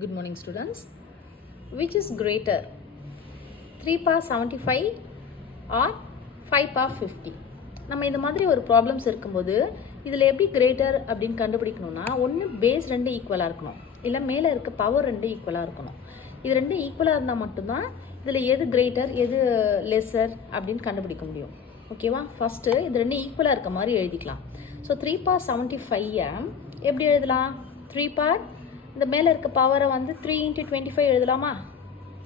Good morning students. Which is greater, 3 power 75 or 5 power 50? நம்ம இந்த மாதிரி ஒரு ப்ராப்ளம்ஸ் இருக்கும்போது இதில் எப்படி கிரேட்டர் அப்படின்னு கண்டுபிடிக்கணும்னா ஒன்று பேஸ் ரெண்டு ஈக்குவலாக இருக்கணும், இல்லை மேலே இருக்க பவர் ரெண்டு ஈக்குவலாக இருக்கணும். இது ரெண்டு ஈக்குவலாக இருந்தால் மட்டும்தான் இதில் எது கிரேட்டர் எது லெஸ்ஸர் அப்படின்னு கண்டுபிடிக்க முடியும். ஓகேவா? ஃபஸ்ட்டு இது ரெண்டு ஈக்குவலாக இருக்க மாதிரி எழுதிக்கலாம். ஸோ 3 power 75 எப்படி எழுதலாம்? 3 power இந்த மேலே இருக்க பவரை வந்து 3 into 25 எழுதலாமா?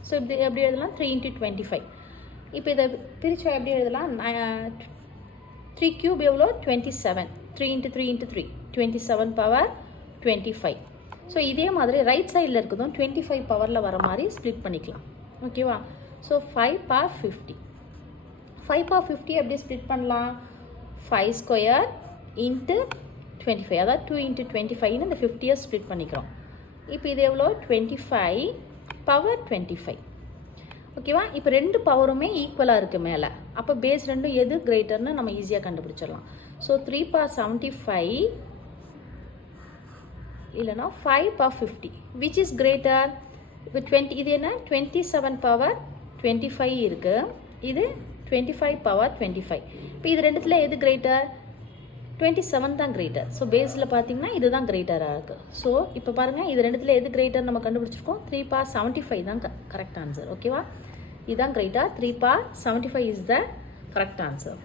ஸோ இப்படி எப்படி எழுதலாம்? 3 into 25. இப்போ இதை பிரித்தா எப்படி எழுதலாம்? 3 cube எவ்வளோ? 27. 3 into 3 into 3 27 power 25. ஸோ இதே மாதிரி ரைட் சைடில் இருக்கிறதும் 25 பவரில் வர மாதிரி ஸ்ப்ளிட் பண்ணிக்கலாம். ஓகேவா? So 5 power 50. 5 power 50 எப்படி ஸ்ப்ளிட் பண்ணலாம்? 5 ஸ்கொயர் இன்ட்டு 25, அதாவது 2 into 25ன்னு இந்த 50யை ஸ்ப்ளிட் பண்ணிக்கிறோம். இப்போ இது எவ்வளோ? 25 power 25. ஓகேவா? இப்போ ரெண்டு பவருமே ஈக்குவலாக இருக்குது மேலே. அப்போ பேஸ் ரெண்டும் எது கிரேட்டர்னு நம்ம ஈஸியாக கண்டுபிடிச்சிடலாம். ஸோ 3 power 75 இல்லைனா 5 power 50 விச் இஸ் கிரேட்டர்? இப்போ 20 இது என்ன? 27 power 25 இருக்குது, இது 25 power 25. இப்போ இது ரெண்டுத்தில் எது கிரேட்டர்? 27 தான் கிரேட்டர். ஸோ பேஸில் பார்த்தீங்கன்னா இதுதான் கிரேட்டராக இருக்குது. ஸோ இப்போ பாருங்கள், இது ரெண்டுத்தில் எது கிரேட்டர் நம்ம கண்டுபிடிச்சிருக்கோம்? 3 power 75 தான் கரெக்ட் ஆன்சர். ஓகேவா? இதுதான் greater. 3 power 75 is the correct answer.